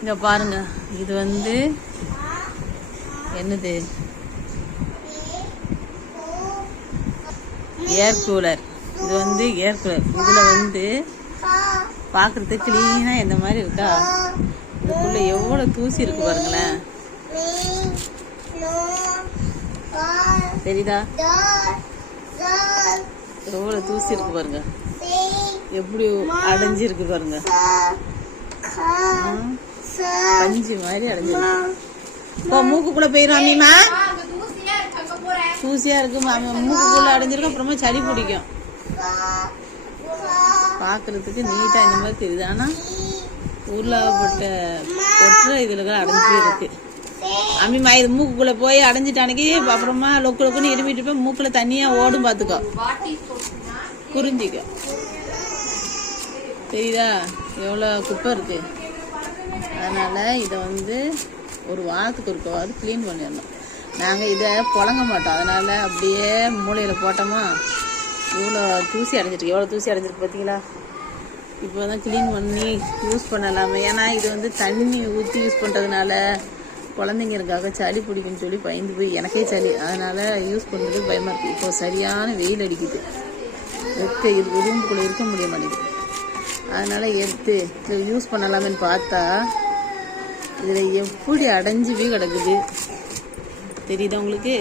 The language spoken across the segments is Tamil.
இங்கே பாருங்க, இது வந்து என்னது, ஏர் கூலர். இது வந்து ஏர் கூலர். இதில் வந்து பார்க்குறதுக்கு க்ளீனாக எந்த மாதிரி இருக்கா, இதுக்குள்ளே எவ்வளோ தூசி இருக்கு பாருங்களேன். தெரியுதா எவ்வளோ தூசி இருக்கு பாருங்க, எப்படி அடைஞ்சிருக்கு பாருங்க, பஞ்சு மாதிரி அடைஞ்சிருக்கு. இப்போ மூக்குக்குள்ள போயிடும் அம்மிமா, தூசியா இருக்கு மூக்குக்குள்ள அடைஞ்சிருக்கும். அப்புறமா சளி பிடிக்கும். பார்க்கறதுக்கு நீட்டா இந்த மாதிரி தெரியுது, ஆனா ஊர்லாப்பட்ட ஒற்றை இதுல அடைஞ்சு இருக்கு. அம்மிமா இது மூக்குக்குள்ள போய் அடைஞ்சிட்டானுக்கு அப்புறமா லொக்கு லொக்குன்னு இருமிட்டு போய் மூக்குல தண்ணியா ஓடும். பாத்துக்கோ, புரிஞ்சிக்க. தெரியுதா எவ்வளோ குப்பை இருக்கு. அதனால இதை வந்து ஒரு வாரத்துக்கு ஒருக்காவது க்ளீன் பண்ணிடணும். நாங்கள் இதை புழங்க மாட்டோம். அதனால அப்படியே மூளையில் போட்டோமா இவ்வளோ தூசி அடைஞ்சிருக்கு. எவ்வளோ தூசி அடைஞ்சிருக்கு பார்த்தீங்களா. இப்போ தான் க்ளீன் பண்ணி யூஸ் பண்ணலாமே. ஏன்னா இது வந்து தண்ணி ஊற்றி யூஸ் பண்ணுறதுனால குழந்தைங்களுக்காக சளி பிடிக்குன்னு சொல்லி பயந்து போய் எனக்கே சளி, அதனால் யூஸ் பண்ணுறதுக்கு பயமாக இருக்குது. இப்போ சரியான வெயில் அடிக்குது, இது ரூமுக்குள்ளே இருக்க முடிய மாட்டேங்குது. அதனால் எடுத்து இதை யூஸ் பண்ணலாமேன்னு பார்த்தா இதில் எப்படி அடைஞ்சி போய் கிடக்குது தெரியுதா உங்களுக்கு.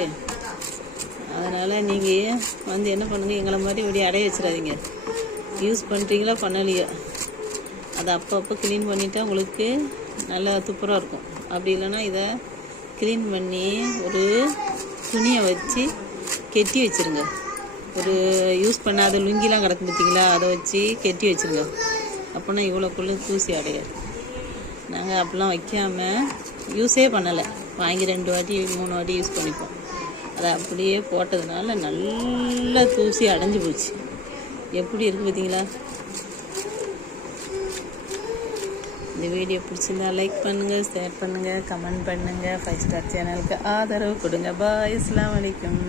அதனால் நீங்கள் வந்து என்ன பண்ணுங்கள், எங்களை மாதிரி இப்படி அடைய வச்சிடாதீங்க. யூஸ் பண்ணுறீங்களா பண்ணலையோ அதை அப்பப்போ க்ளீன் பண்ணிட்டா உங்களுக்கு நல்லா துப்புராக இருக்கும். அப்படி இல்லைன்னா இதை க்ளீன் பண்ணி ஒரு துணியை வச்சு கெட்டி வச்சுருங்க. ஒரு யூஸ் பண்ணாத லுங்கிலாம் கிடக்கு பார்த்தீங்களா, அதை வச்சு கெட்டி வச்சுருங்க. அப்போனா இவ்வளோக்குள்ளே தூசி அடையாது. நாங்கள் அப்படிலாம் வைக்காமல் யூஸே பண்ணலை, வாங்கி 2 வாட்டி 3 வாட்டி யூஸ் பண்ணிப்போம். அதை அப்படியே போட்டதுனால நல்ல தூசி அடைஞ்சு போச்சு. எப்படி இருக்குது பார்த்தீங்களா. இந்த வீடியோ பிடிச்சிருந்தா லைக் பண்ணுங்கள், ஷேர் பண்ணுங்கள், கமெண்ட் பண்ணுங்கள். 5 ஸ்டார் சேனலுக்கு ஆதரவு கொடுங்க. பாய், அஸ்ஸலாமு அலைக்கும்.